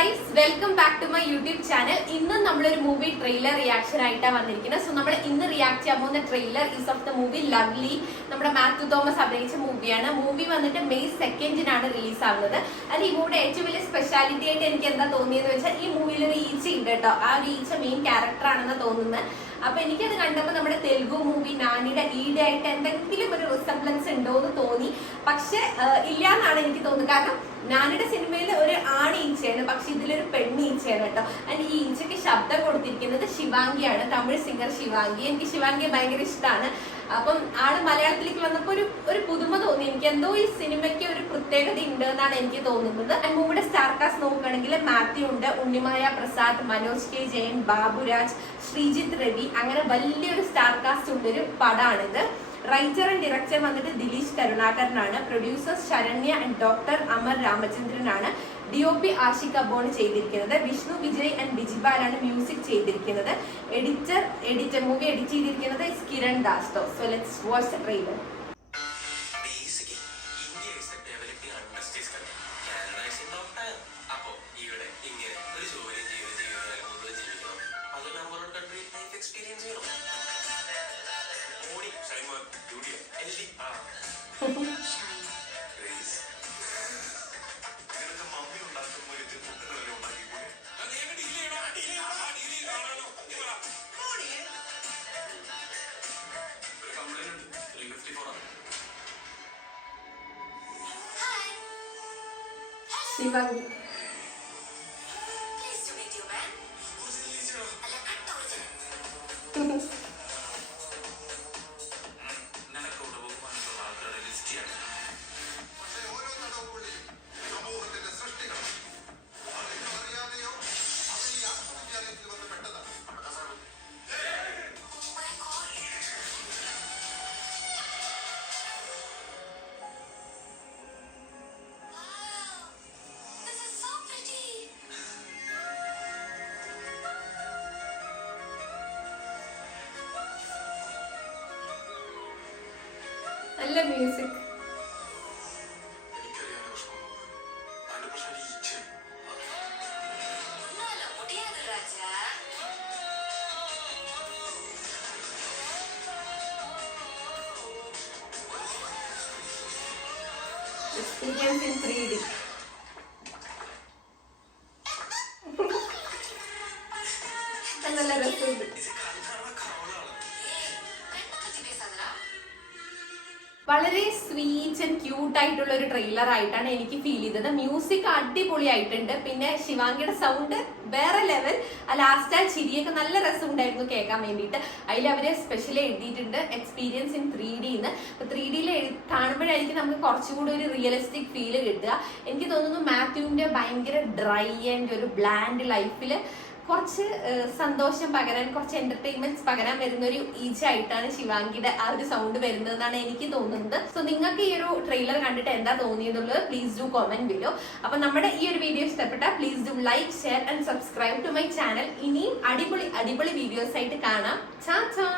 Guys, welcome back to my YouTube channel. ഇന്ന് നമ്മളൊരു movie trailer reaction ആയിട്ടാണ് വന്നിരിക്കുന്നത്. സോ നമ്മൾ ഇന്ന് റിയാക്ട് ചെയ്യാൻ പോകുന്ന trailer is of the movie lovely. നമ്മുടെ മാത്യു തോമസ് അഭിനയിച്ച മൂവിയാണ്. മൂവി വന്നിട്ട് May 2 റിലീസ് ആവുന്നത്. അതിൽ ഈ മൂവിയുടെ ഏറ്റവും വലിയ സ്പെഷ്യാലിറ്റി ആയിട്ട് എനിക്ക് എന്താ തോന്നിയെന്ന് വെച്ചാൽ ഈ മൂവിയിൽ ഒരു ഈച്ച ഉണ്ട് കേട്ടോ. ആ ഒരു ഈച്ച മെയിൻ ക്യാരക്ടർ ആണെന്ന് തോന്നുന്നത്. അപ്പൊ എനിക്കത് കണ്ടപ്പോൾ നമ്മുടെ തെലുഗു മൂവി നാനിയുടെ ഈടായിട്ട് എന്തെങ്കിലും ഒരു റിസംബ്ലൻസ് ഉണ്ടോ എന്ന് തോന്നി. പക്ഷെ ഇല്ല എന്നാണ് എനിക്ക് തോന്നുന്നത്. കാരണം നാനിയുടെ സിനിമയിൽ ഒരു ആണ് ഈച്ചയാണ്, പക്ഷെ ഇതിലൊരു പെണ്ണ് ഈച്ചയാണ് കേട്ടോ. ആൻഡ് ഈ ഈച്ചയ്ക്ക് ശബ്ദം കൊടുത്തിരിക്കുന്നത് ശിവാംഗിയാണ്, തമിഴ് സിംഗർ ശിവാംഗി. എനിക്ക് ശിവാംഗിയെ ഭയങ്കര ഇഷ്ടമാണ്. അപ്പം ആള് മലയാളത്തിലേക്ക് വന്നപ്പോൾ ഒരു പുതുമ തോന്നി. എനിക്ക് എന്തോ ഈ സിനിമയ്ക്ക് ഒരു പ്രത്യേകത ഉണ്ട് എന്നാണ് എനിക്ക് തോന്നുന്നത്. മൂവിയുടെ സ്റ്റാർ കാസ്റ്റ് നോക്കുകയാണെങ്കിൽ മാത്യു ഉണ്ട്, ഉണ്ണിമായ പ്രസാദ്, മനോജ് കെ ജയൻ, ബാബുരാജ്, ശ്രീജിത്ത് രവി, അങ്ങനെ വലിയൊരു സ്റ്റാർ കാസ്റ്റ് ഉള്ളൊരു പടമാണിത്. റൈറ്റർ ആൻഡ് ഡയറക്ടർ വന്നിട്ട് ദിലീഷ് കരുണാകരനാണ്. Producers Saranya and doctor Amar രാമചന്ദ്രനാണ്. DOP ആഷിക് അബോണ് ചെയ്തിരിക്കുന്നത്. വിഷ്ണു വിജയ് ആൻഡ് ബിജിബാലാണ് മ്യൂസിക് ചെയ്തിരിക്കുന്നത്. മൂവി എഡിറ്റ് ചെയ്തിരിക്കുന്നത് Kiran Das. So let's watch the trailer. Shivangi നല്ല മ്യൂസിക്. Experience in 3D. നല്ല രസമുണ്ട്. വളരെ സ്വീറ്റ് ആൻഡ് ക്യൂട്ട് ആയിട്ടുള്ള ഒരു ട്രെയിലർ ആയിട്ടാണ് എനിക്ക് ഫീൽ ചെയ്തത്. മ്യൂസിക് അടിപൊളിയായിട്ടുണ്ട്. പിന്നെ ശിവാംഗിയുടെ സൗണ്ട് വേറെ ലെവൽ. ലാസ്റ്റ് ആ ചിരിയൊക്കെ നല്ല രസമുണ്ടായിരുന്നു കേൾക്കാൻ വേണ്ടിയിട്ട്. അതിൽ അവര് സ്പെഷ്യലി എഴുതിയിട്ടുണ്ട് എക്സ്പീരിയൻസ് ഇൻ 3D. 3Dയിൽ കാണുമ്പോഴായിരിക്കും നമുക്ക് കുറച്ചുകൂടി ഒരു റിയലിസ്റ്റിക് ഫീല് കിട്ടുക. എനിക്ക് തോന്നുന്നു മാത്യുവിന്റെ ഭയങ്കര ഡ്രൈ ആൻഡ് ഒരു ബ്ലാൻഡ് ലൈഫിൽ കുറച്ച് സന്തോഷം പകരാൻ, കുറച്ച് എന്റർടൈൻമെന്റ്സ് പകരാൻ വരുന്ന ഒരു ഈച്ച ആയിട്ടാണ് ശിവാംഗിയുടെ ആ ഒരു സൗണ്ട് വരുന്നതെന്നാണ് എനിക്ക് തോന്നുന്നത്. സോ നിങ്ങൾക്ക് ഈ ഒരു ട്രെയിലർ കണ്ടിട്ട് എന്താ തോന്നിയെന്നുള്ളത് പ്ലീസ് ഡു കമന്റ് ബിലോ. അപ്പൊ നമ്മുടെ ഈ ഒരു വീഡിയോ ഇഷ്ടപ്പെട്ടാൽ please do like, share and subscribe to my channel. ഇനിയും അടിപൊളി വീഡിയോസ് ആയിട്ട് കാണാം. ചാ ചാ.